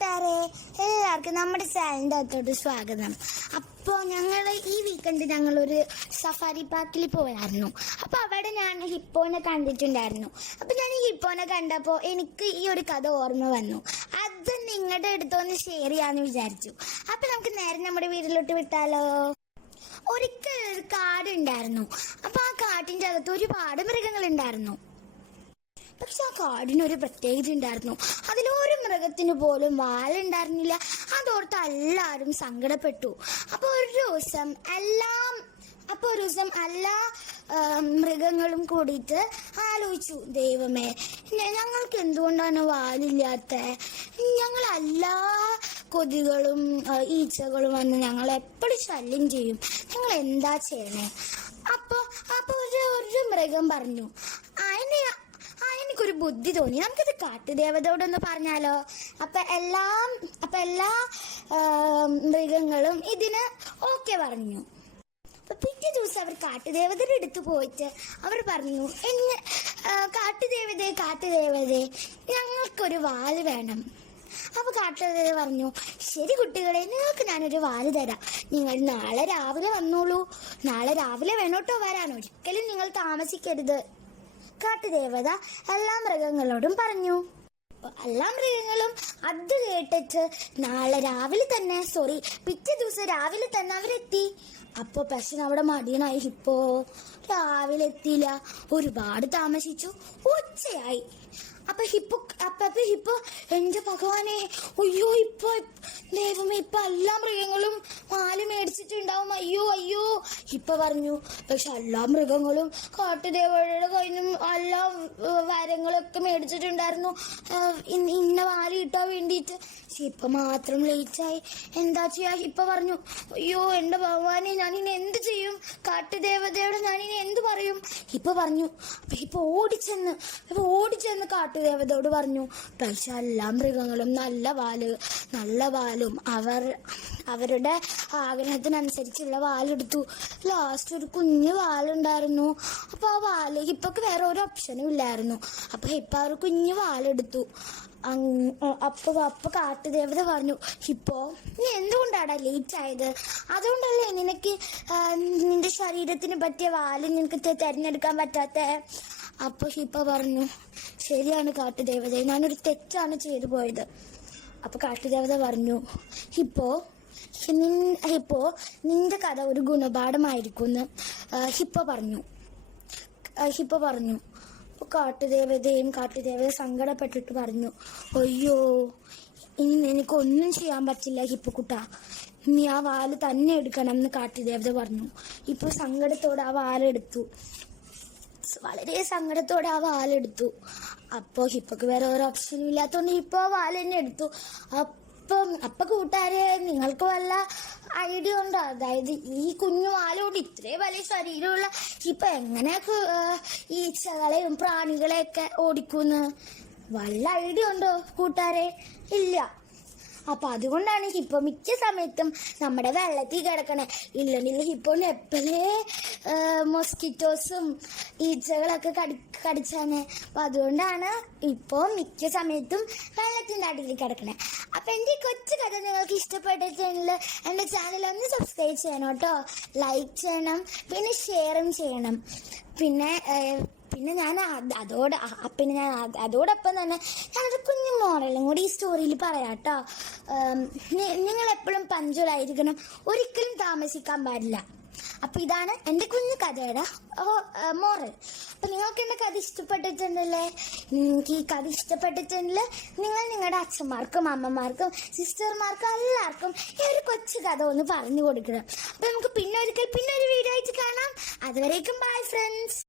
കൂട്ടുകാരെ, എല്ലാവർക്കും നമ്മുടെ ചാനലിൻ്റെ അകത്തോട്ട് സ്വാഗതം. അപ്പോൾ ഞങ്ങൾ ഈ വീക്കെൻഡ് ഞങ്ങളൊരു സഫാരി പാർക്കിൽ പോയായിരുന്നു. അപ്പോൾ അവിടെ ഞാൻ ഹിപ്പോനെ കണ്ടിട്ടുണ്ടായിരുന്നു. അപ്പോൾ ഞാൻ ഈ ഹിപ്പോനെ കണ്ടപ്പോൾ എനിക്ക് ഈ ഒരു കഥ ഓർമ്മ വന്നു. അത് നിങ്ങളുടെ അടുത്തൊന്ന് ഷെയർ ചെയ്യാമെന്ന് വിചാരിച്ചു. അപ്പോൾ നമുക്ക് നേരെ നമ്മുടെ വീട്ടിലോട്ട് വിട്ടാലോ. ഒരിക്കൽ ഒരു കാടുണ്ടായിരുന്നു. അപ്പോൾ ആ കാട്ടിൻ്റെ അകത്ത് ഒരുപാട് മൃഗങ്ങളുണ്ടായിരുന്നു. പക്ഷെ ആ കാടിനൊരു പ്രത്യേകത ഉണ്ടായിരുന്നു. അതിലൊരു മൃഗത്തിന് പോലും വാലുണ്ടായിരുന്നില്ല. അതോർത്ത് എല്ലാവരും സങ്കടപ്പെട്ടു. അപ്പോൾ ഒരു ദിവസം എല്ലാ മൃഗങ്ങളും കൂടിയിട്ട് ആലോചിച്ചു, ദൈവമേ, ഞങ്ങൾക്ക് എന്തുകൊണ്ടാണ് വാലില്ലാത്ത? ഞങ്ങൾ എല്ലാ കൊതികളും ഈച്ചകളും വന്ന് ഞങ്ങളെ എപ്പോഴും ശല്യം ചെയ്യും. ഞങ്ങൾ എന്താ ചെയ്യണേ? അപ്പോൾ ഒരു മൃഗം പറഞ്ഞു, എനിക്കൊരു ബുദ്ധി തോന്നി, നമുക്കിത് കാട്ടുദേവതയോടൊന്ന് പറഞ്ഞാലോ. അപ്പൊ എല്ലാ മൃഗങ്ങളും ഇതിന് ഓക്കെ പറഞ്ഞു. അപ്പൊ പിറ്റേ ദിവസം അവർ കാട്ടുദേവതയുടെ അടുത്ത് പോയിട്ട് അവർ പറഞ്ഞു, കാട്ടുദേവതേ, ഞങ്ങൾക്കൊരു വാല് വേണം. അപ്പൊ കാട്ടുദേവത പറഞ്ഞു, ശരി കുട്ടികളെ, നിങ്ങൾക്ക് ഞാനൊരു വാല് തരാം. നിങ്ങൾ നാളെ രാവിലെ വന്നോളൂ. നാളെ രാവിലെ വേണോട്ടോ വരാൻ, ഒരിക്കലും നിങ്ങൾ താമസിക്കരുത്. കാട്ടുദേവത എല്ലാ മൃഗങ്ങളോടും പറഞ്ഞു. എല്ലാ മൃഗങ്ങളും അത് കേട്ടിട്ട് പിറ്റേ ദിവസം രാവിലെ തന്നെ അവരെത്തി. അപ്പൊ പ്രശ്നം അവിടെ മടിയനായി. ഹിപ്പോ രാവിലെ എത്തിയില്ല. ഒരുപാട് താമസിച്ചു. ഉച്ചയായി. അപ്പൊ ഹിപ്പോ എന്റെ ഭഗവാനെ, അയ്യോ, ദൈവമേ, ഇപ്പൊ എല്ലാ മൃഗങ്ങളും പാല് മേടിച്ചിട്ടുണ്ടാവും. അയ്യോ. ഹിപ്പോ പറഞ്ഞു, പക്ഷെ എല്ലാ മൃഗങ്ങളും കാട്ടുദേവതയുടെ കയ്യിൽ നിന്നും എല്ലാ വരങ്ങളൊക്കെ മേടിച്ചിട്ടുണ്ടായിരുന്നു ഇന്ന വാല് കിട്ടാൻ വേണ്ടിയിട്ട്. ഹിപ്പോ മാത്രം ലേറ്റായി. എന്താ ചെയ്യാ? ഹിപ്പോ പറഞ്ഞു, അയ്യോ എന്റെ ഭഗവാനെ, ഞാനിനി എന്ത് ചെയ്യും? കാട്ടുദേവതയോട് ഞാനിനി എന്ത് പറയും? ഹിപ്പോ പറഞ്ഞു. അപ്പൊ ഹിപ്പോ ഓടിച്ചെന്ന് കാട്ടുദേവതയോട് പറഞ്ഞു, പക്ഷെ എല്ലാ മൃഗങ്ങളും നല്ല വാലും അവരുടെ ആഗ്രഹത്തിനനുസരിച്ചുള്ള വാലെടുത്തു. ലാസ്റ്റ് ഒരു കുഞ്ഞു വാലുണ്ടായിരുന്നു. അപ്പൊ ആ വാല് ഹിപ്പോക്ക് വേറെ ഒരു ഓപ്ഷനും ഇല്ലായിരുന്നു. അപ്പൊ ഹിപ്പോ ഒരു കുഞ്ഞു വാലെടുത്തു. അപ്പൊ കാട്ടുദേവത പറഞ്ഞു, ഹിപ്പോ, നീ എന്തുകൊണ്ടാടാ ലേറ്റ് ആയത്? അതുകൊണ്ടല്ലേ നിന്റെ ശരീരത്തിന് പറ്റിയ വാല് നിനക്ക് തിരഞ്ഞെടുക്കാൻ പറ്റാത്ത? അപ്പൊ ഹിപ്പോ പറഞ്ഞു, ശരിയാണ് കാട്ടുദേവത, ഞാനൊരു തെറ്റാണ് ചെയ്തു പോയത്. അപ്പൊ കാട്ടുദേവത പറഞ്ഞു, ഹിപ്പോ, നിന്റെ കഥ ഒരു ഗുണപാഠമായിരിക്കും. ഹിപ്പോ പറഞ്ഞു. കാട്ടുദേവത സങ്കടപ്പെട്ടിട്ട് പറഞ്ഞു, അയ്യോ, ഇനി എനിക്കൊന്നും ചെയ്യാൻ പറ്റില്ല ഹിപ്പക്കുട്ട, നീ ആ വാല് തന്നെ എടുക്കണം എന്ന് കാട്ടുദേവത പറഞ്ഞു. ഇപ്പൊ സങ്കടത്തോടെ ആ വാലെടുത്തു. വളരെ സങ്കടത്തോടെ ആ വാലെടുത്തു. അപ്പൊ ഹിപ്പോക്ക് വേറെ ഒരു ഓപ്ഷനും ഇല്ലാത്തോണ്ട് ഹിപ്പോ ആ വാല് തന്നെ എടുത്തു. അപ്പൊ കൂട്ടുകാരെ, നിങ്ങൾക്ക് വല്ല ഐഡിയ ഉണ്ടോ? അതായത് ഈ കുഞ്ഞു വാലോട് ഇത്രയും വലിയ ശരീരമുള്ള ഹിപ്പോ എങ്ങനെ ഈച്ചകളെയും പ്രാണികളെയൊക്കെ ഓടിക്കുന്നു? വല്ല ഐഡിയ ഉണ്ടോ കൂട്ടുകാരെ? ഇല്ല. അപ്പൊ അതുകൊണ്ടാണ് ഹിപ്പോ മിക്ക സമയത്തും നമ്മുടെ വെള്ളത്തിൽ കിടക്കണേ. ഇല്ലെങ്കിൽ ഹിപ്പോന് എപ്പോഴേ മോസ്കിറ്റോസും ഈച്ചകളൊക്കെ കടിച്ചാണ്. അപ്പൊ അതുകൊണ്ടാണ് ഇപ്പോ മിക്ക സമയത്തും വെള്ളത്തിന്റെ അടിയിൽ കിടക്കണേ. അപ്പൊ എന്റെ കൊച്ചു കഥ നിങ്ങൾക്ക് ഇഷ്ടപ്പെട്ടിട്ടുണ്ടെങ്കിൽ എന്റെ ചാനൽ ഒന്ന് സബ്സ്ക്രൈബ് ചെയ്യണം കേട്ടോ. ലൈക്ക് ചെയ്യണം, പിന്നെ ഷെയറും ചെയ്യണം. പിന്നെ ഞാൻ അതോടൊപ്പം തന്നെ ഞാനൊരു കുഞ്ഞു മോറലും കൂടി ഈ സ്റ്റോറിയിൽ പറയാം കേട്ടോ. നിങ്ങൾ എപ്പോഴും പഞ്ച്വലായിരിക്കണം, ഒരിക്കലും താമസിക്കാൻ പാടില്ല. അപ്പൊ ഇതാണ് എന്റെ കുഞ്ഞു കഥയുടെ മോറൽ. അപ്പൊ നിങ്ങൾക്ക് എന്റെ കഥ ഇഷ്ടപ്പെട്ടിട്ടുണ്ടല്ലേ? നിങ്ങൾക്ക് ഈ കഥ ഇഷ്ടപ്പെട്ടിട്ടുണ്ടെങ്കിൽ നിങ്ങൾ നിങ്ങളുടെ അച്ഛന്മാർക്കും അമ്മമാർക്കും സിസ്റ്റർമാർക്കും എല്ലാവർക്കും ഈ ഒരു കൊച്ചു കഥ ഒന്ന് പറഞ്ഞു കൊടുക്കണം. അപ്പൊ നമുക്ക് പിന്നെ ഒരു വീഡിയോ ആയിട്ട് കാണാം. അതുവരേക്കും ബൈ ഫ്രണ്ട്സ്.